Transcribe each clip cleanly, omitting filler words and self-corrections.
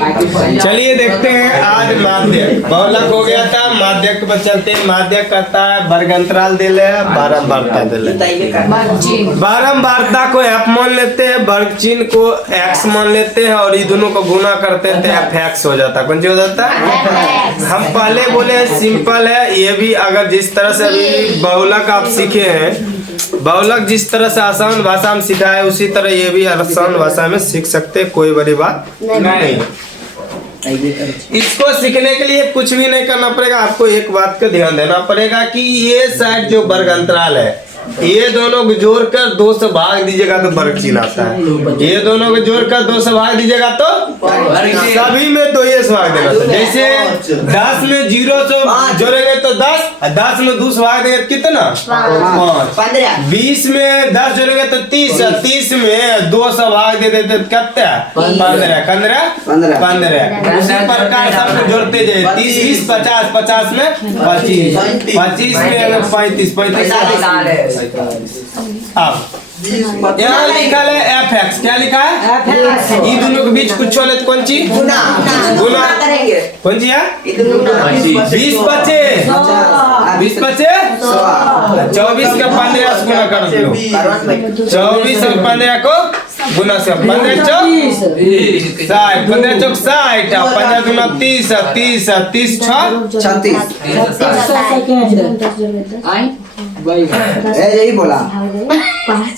चलिए देखते हैं आज माध्यक बहुलक हो गया था। माध्यक पर चलते हैं। माध्यक करता है वर्ग अंतराल दे ले, बारंबारता दे ले। बारंबारता को f मान लेते हैं, वर्ग चिन्ह को x मान लेते हैं और ये दोनों को गुना करते हैं तो fx हो जाता है। कौन सी हो जाता है? हम पहले बोले सिंपल है। ये भी अगर जिस तरह से अभी बहुलक आप सीखे हैं, बहुलक जिस तरह से आसान भाषा में सीखा है उसी तरह ये भी आसान भाषा में सीख सकते हैं, कोई बड़ी बात नहीं। इसको सीखने के लिए कुछ भी नहीं करना पड़ेगा, आपको एक बात का ध्यान देना पड़ेगा कि ये साइड जो वर्ग अंतराल है ये दोनों को जोड़कर 2 से भाग दीजिएगा तो वर्ग चिन्ह आता है। ये दोनों को जोड़कर 2 से भाग दीजिएगा तो सभी में 2 से भाग देना था। जैसे 10 में 0 से जोड़ेंगे तो 10, 10 में 2 से भाग देंगे कितना? 5। 20 में 10 जोड़ेंगे तो 30, 30 में 2 से भाग दे देते कितना? 15। उसी प्रकार सबको जोड़ते जाए। 30 20 50, 50 में 25, 25 में 35, 35 अब यहाँ लिखा है fx। क्या लिखा है? ये दोनों के बीच कुछ छोले तो कौन सी गुना कौन सी है? 20 बचे 24 का 15 से गुना कर लो। 24 और 15 को गुना से 15 चौक 60, 15 चौक 60, 15 गुना 30, 30 30 36। यही बोला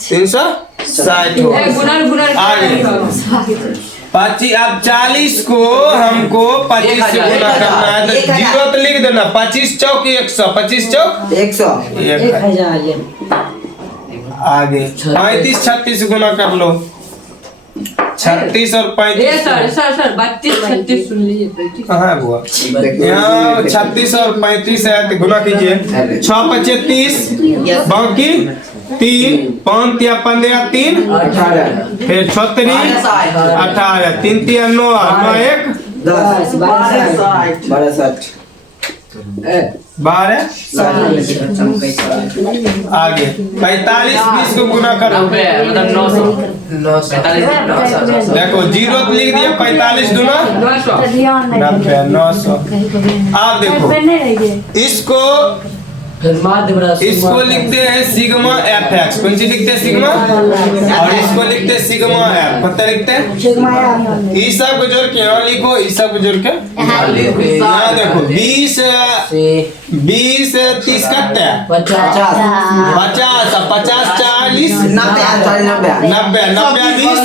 360 हो आगे 25। अब 40 को हमको 25 से गुना करना है तो 0 तो लिख देना। 25 चौक 100, 25 चौक 100। आगे 35 36 से गुना कर लो। 36 और 35 सर 32 36 सुन लीजिए। कहाँ हुआ? यहाँ 36 और 35 है तो गुना कीजिए। 6 25 30, बाकी 3 5 या 15 3 फिर 36 18 3 3 9 9 1 10 12 आगे 45 20 को गुना करो। देखो 0 तो लिख दिया। 45 दूना 90 900। आप देखो इसको लिखते हैं सिग्मा fx। कौन सी लिखते हैं? सिग्मा। और इसको लिखते हैं सिग्मा f। पता लिखते हैं इस सब को जोड़ के यहाँ लिखो, इस सब को जोड़ के यहाँ देखो 20 20 30 करते हैं 50 50 40 90 90 20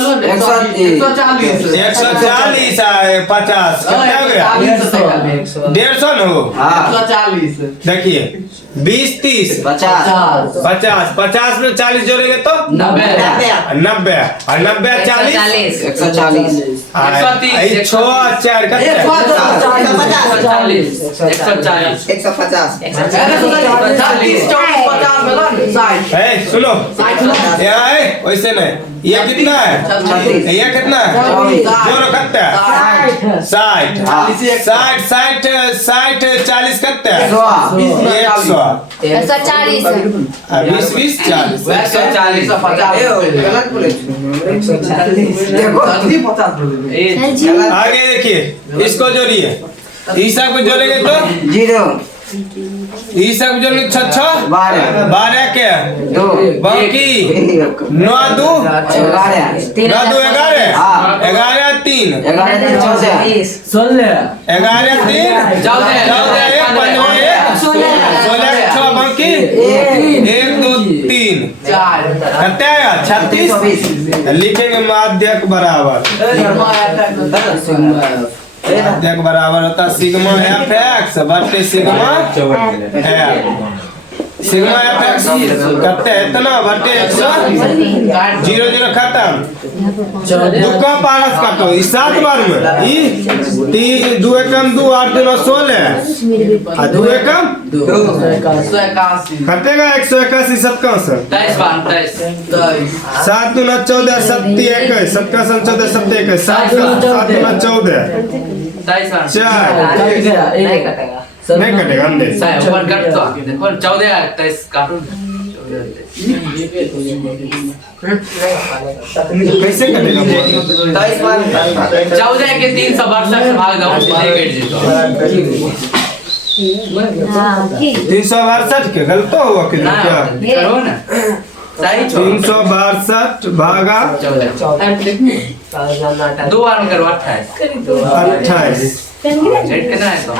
140 50 कितना हो गया? 150 हो। देखिए 20 30 50 50 में 40 जोड़ेंगे तो 90 और 90 40 140 सुनो वैसे नहीं। ये कितना है? ये कितना है? जोड़ो कितना है? 60 40 कितना है? 100 140 20 20 40 आगे देखिए इसको जोड़िए। ईसा को जोड़ेंगे तो 0 ईसा को जोड़ेंगे 6 12 के 2 बाकी 9 2 11 11 3 16 11 3 14 16 बाकी 1 2 3 कितना आएगा? 36। लिखेंगे माध्यक बराबर माध्यक बराबर होता है सिग्मा fx बटे सिग्मा f। सिग्मा fx करते हैं इतना बटे 100 0 0 खत्म। दुका पारस काटो इस 7 बार में ई 3 2 एकम 2 8 2 16 और 2 एकम 2 कटेगा 181 7 से 7 2 14 7 21 7 का 14 7 21 7 2 14 4 नहीं कटेगा अंदर 14 28 काटून कैसे कटेगा बोल? 14 के 362 से भाग दो सीधे कट जेतो। 362 के गलत हुआ कि ना क्या? करो ना सही 362 भागा 14 दो बार में करो 28 28 सेट करना है तो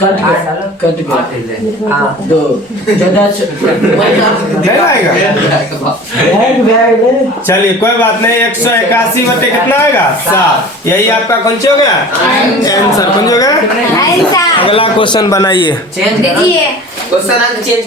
कट गया 2 नहीं आएगा। चलिए कोई बात नहीं। 181 बटे कितना आएगा 7। यही आपका कौन सी हो गया आंसर। कौन सी हो गया? अगला क्वेश्चन बनाइए। Change question answer change